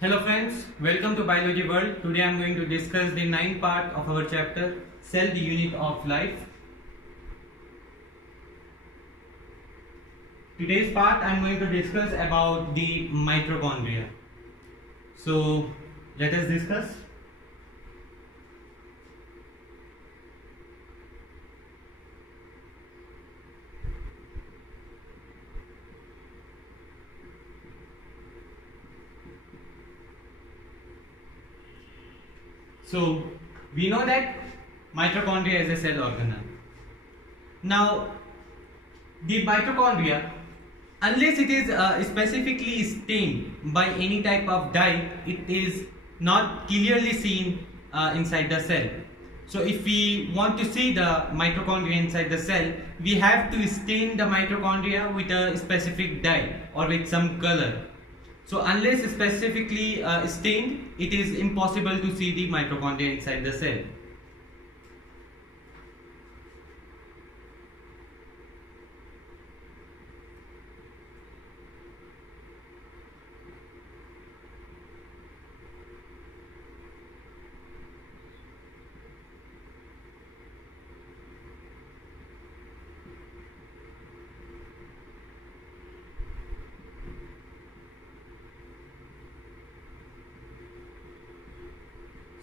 Hello friends, welcome to Biology World. Today I am going to discuss the ninth part of our chapter, Cell, the Unit of Life. Today's part I am going to discuss about the mitochondria. So let us discuss. So we know that mitochondria is a cell organelle. Now the mitochondria, unless it is specifically stained by any type of dye, it is not clearly seen inside the cell. So if we want to see the mitochondria inside the cell, we have to stain the mitochondria with a specific dye or with some color. So unless specifically stained, it is impossible to see the mitochondria inside the cell.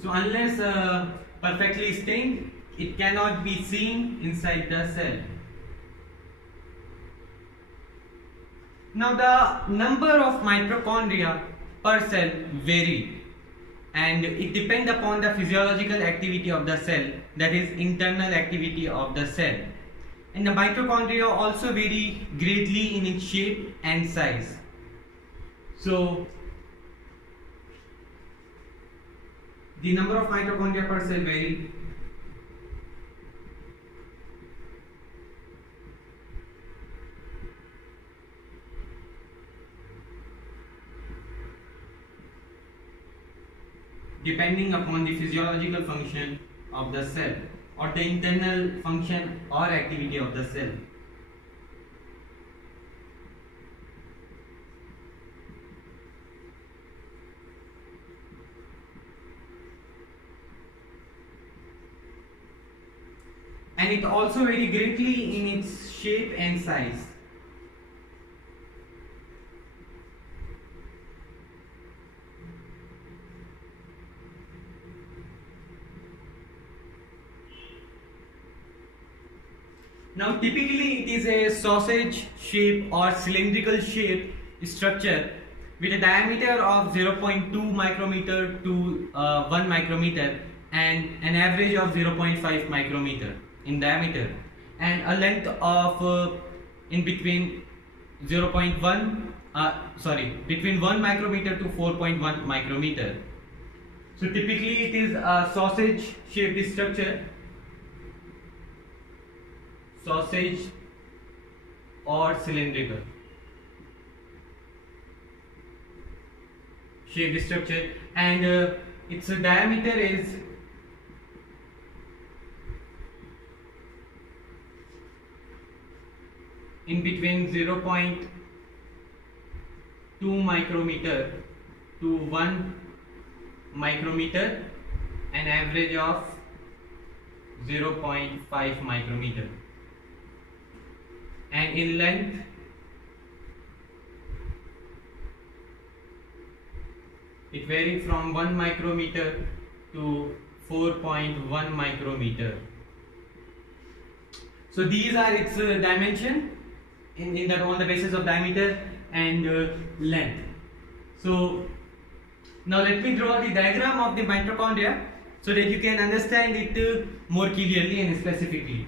So unless perfectly stained, it cannot be seen inside the cell. Now the number of mitochondria per cell vary, and it depends upon the physiological activity of the cell, that is internal activity of the cell. And the mitochondria also vary greatly in its shape and size. So the number of mitochondria per cell vary. Depending upon the physiological function of the cell or the internal function or activity of the cell. And it also vary greatly in its shape and size. Now typically it is a sausage shape or cylindrical shape structure with a diameter of 0.2 micrometer to 1 micrometer and an average of 0.5 micrometer in diameter, and a length of in between between 1 micrometer to 4.1 micrometer. So typically it is a sausage shaped structure, sausage or cylindrical shaped structure, and its diameter is in between 0.2 micrometer to 1 micrometer, an average of 0.5 micrometer, and in length it varies from 1 micrometer to 4.1 micrometer. So these are its dimension in that on the basis of diameter and length. So now let me draw the diagram of the mitochondria so that you can understand it more clearly and specifically.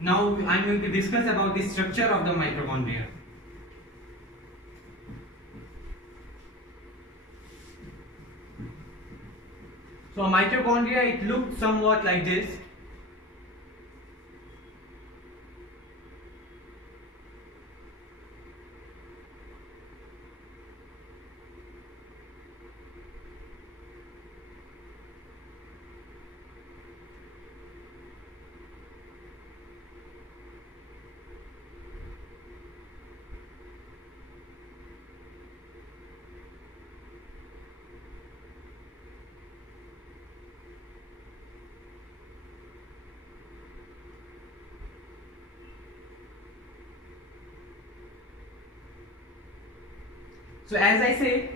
Now I am going to discuss about the structure of the mitochondria. So a mitochondria, it looks somewhat like this. So as I say,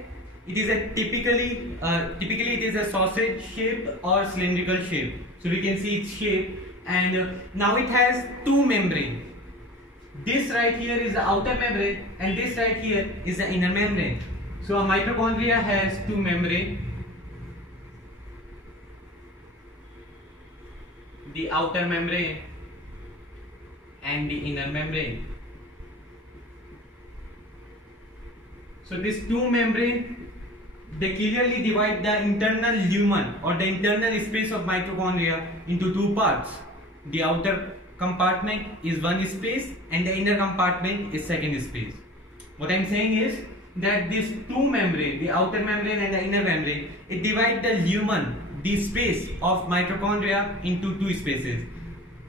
it is a typically it is a sausage shape or cylindrical shape. So we can see its shape, and now it has two membrane. This right here is the outer membrane, and this right here is the inner membrane. So a mitochondria has two membrane, the outer membrane and the inner membrane. So these two membrane, they clearly divide the internal lumen or the internal space of mitochondria into two parts. The outer compartment is one space and the inner compartment is second space. What I am saying is that these two membrane, the outer membrane and the inner membrane, it divides the lumen, the space of mitochondria, into two spaces.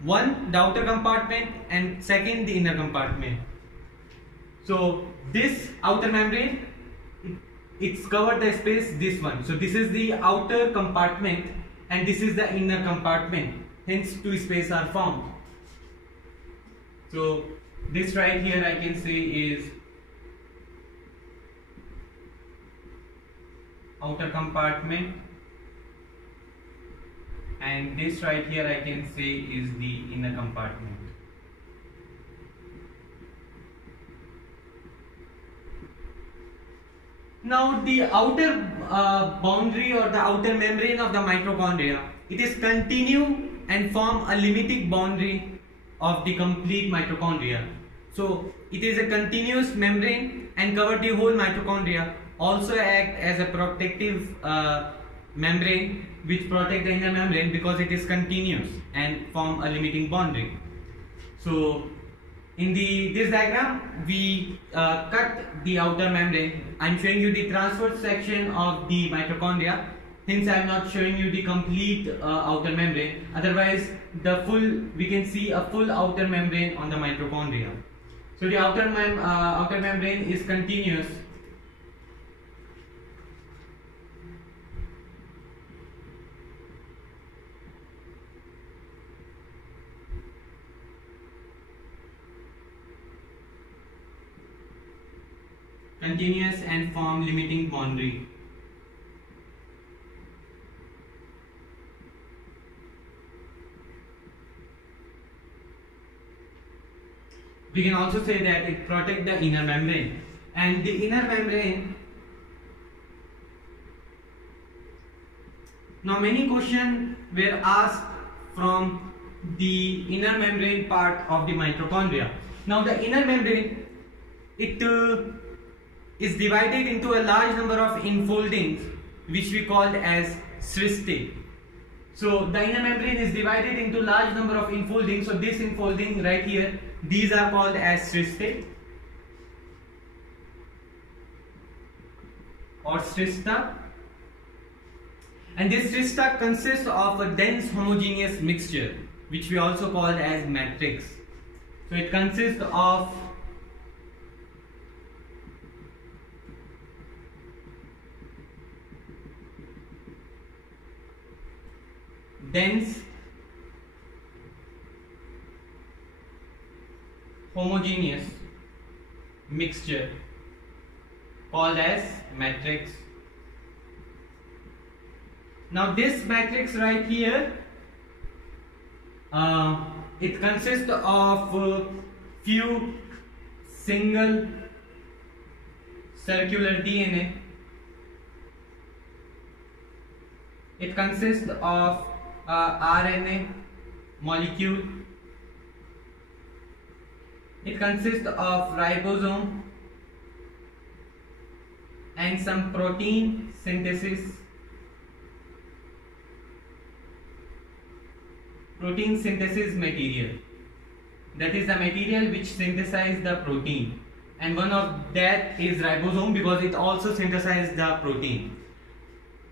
One, the outer compartment, and second, the inner compartment. So this outer membrane, it's covered the space, this one. So this is the outer compartment and this is the inner compartment. Hence two spaces are formed. So this right here I can say is outer compartment, and this right here I can say is the inner compartment. Now the outer boundary or the outer membrane of the mitochondria, it is continue and form a limiting boundary of the complete mitochondria. So it is a continuous membrane and cover the whole mitochondria, also act as a protective membrane which protect the inner membrane because it is continuous and form a limiting boundary. So in this diagram we cut the outer membrane. I am showing you the transverse section of the mitochondria, hence I am not showing you the complete outer membrane. Otherwise we can see a full outer membrane on the mitochondria. So the outer membrane is continuous and form limiting boundary. We can also say that it protects the inner membrane, and the inner membrane. Now many questions were asked from the inner membrane part of the mitochondria. Now the inner membrane, it is divided into a large number of enfoldings which we called as cristae. So the inner membrane is divided into large number of enfoldings. So this enfolding right here, these are called as cristae or strata, and this strata consists of a dense homogeneous mixture which we also call as matrix. So it consists of dense homogeneous mixture called as matrix. Now this matrix right here, it consists of few single circular DNA. It consists of RNA molecule. It consists of ribosome and some protein synthesis. Protein synthesis material. That is the material which synthesizes the protein, and one of that is ribosome because it also synthesizes the protein.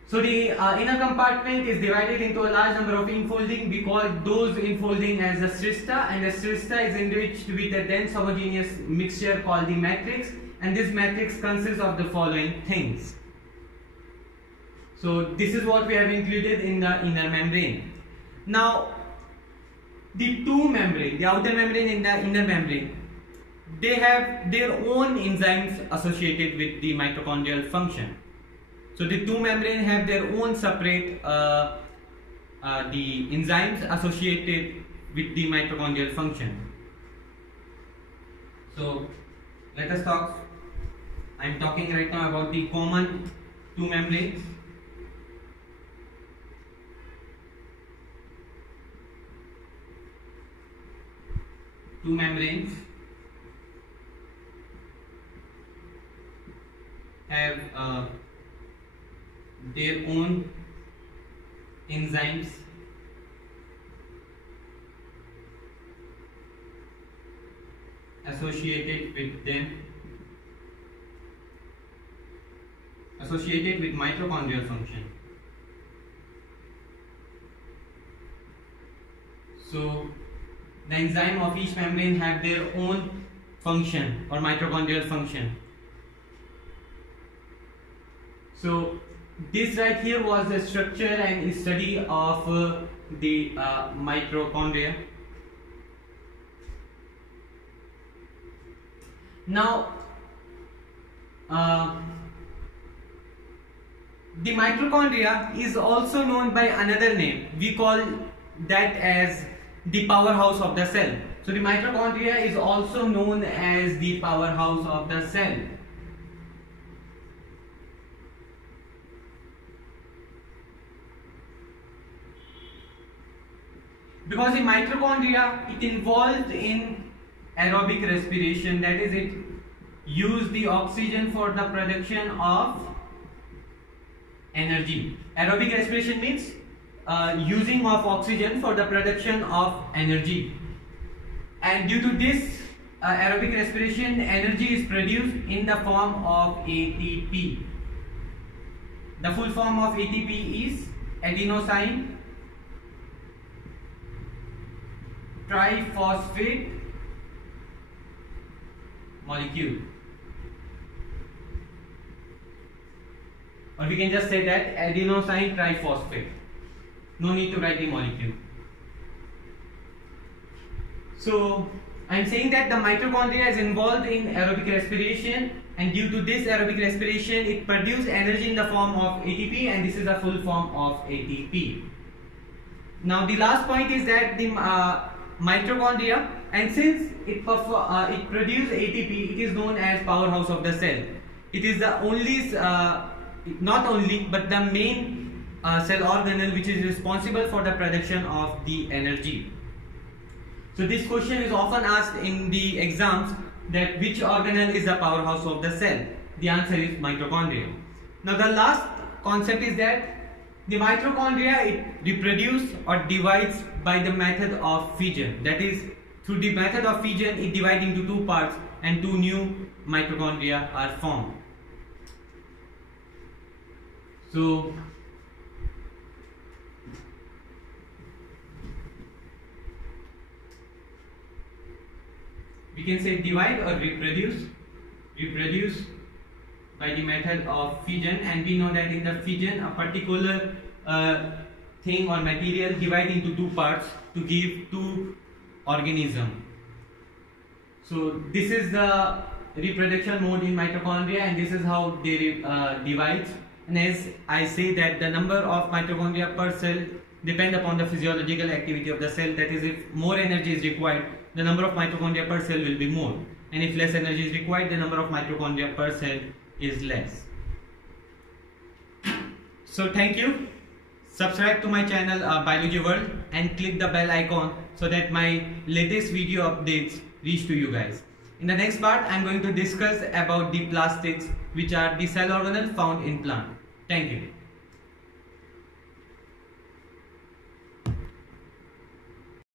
So the inner compartment is divided into a large number of enfolding. We call those enfolding as the strata, and the strata is enriched with a dense homogeneous mixture called the matrix, and this matrix consists of the following things. So this is what we have included in the inner membrane. Now the two membrane, the outer membrane and the inner membrane, they have their own enzymes associated with the mitochondrial function. So the two membranes have their own separate the enzymes associated with the mitochondrial function. So let us talk. I am talking right now about the common two membranes. Two membranes have their own enzymes associated with mitochondrial function. So the enzyme of each membrane have their own function or mitochondrial function. So this right here was the structure and study of the mitochondria. Now the mitochondria is also known by another name. We call that as the powerhouse of the cell. So the mitochondria is also known as the powerhouse of the cell. Because in mitochondria, it involved in aerobic respiration, that is, it use the oxygen for the production of energy. Aerobic respiration means using of oxygen for the production of energy, and due to this aerobic respiration, energy is produced in the form of ATP. The full form of ATP is adenosine triphosphate molecule, or we can just say that adenosine triphosphate. No need to write the molecule. So I am saying that the mitochondria is involved in aerobic respiration, and due to this aerobic respiration, it produces energy in the form of ATP, and this is the full form of ATP. Now the last point is that the mitochondria, and since it produces ATP, it is known as powerhouse of the cell. It is the only, not only, but the main cell organelle which is responsible for the production of the energy. So this question is often asked in the exams, that which organelle is the powerhouse of the cell. The answer is mitochondria. Now the last concept is that the mitochondria, it reproduce or divides by the method of fission. That is, through the method of fission, it divides into two parts and two new mitochondria are formed. So we can say divide or reproduce by the method of fission, and we know that in the fission a particular thing or material divide into two parts to give two organism. So this is the reproduction mode in mitochondria, and this is how they divide. And as I say that the number of mitochondria per cell depend upon the physiological activity of the cell. That is, if more energy is required, the number of mitochondria per cell will be more, and if less energy is required, the number of mitochondria per cell is less. So thank you. Subscribe to my channel Biology World and click the bell icon so that my latest video updates reach to you guys. In the next part, I am going to discuss about the plastids, which are the cell organelles found in plant. Thank you.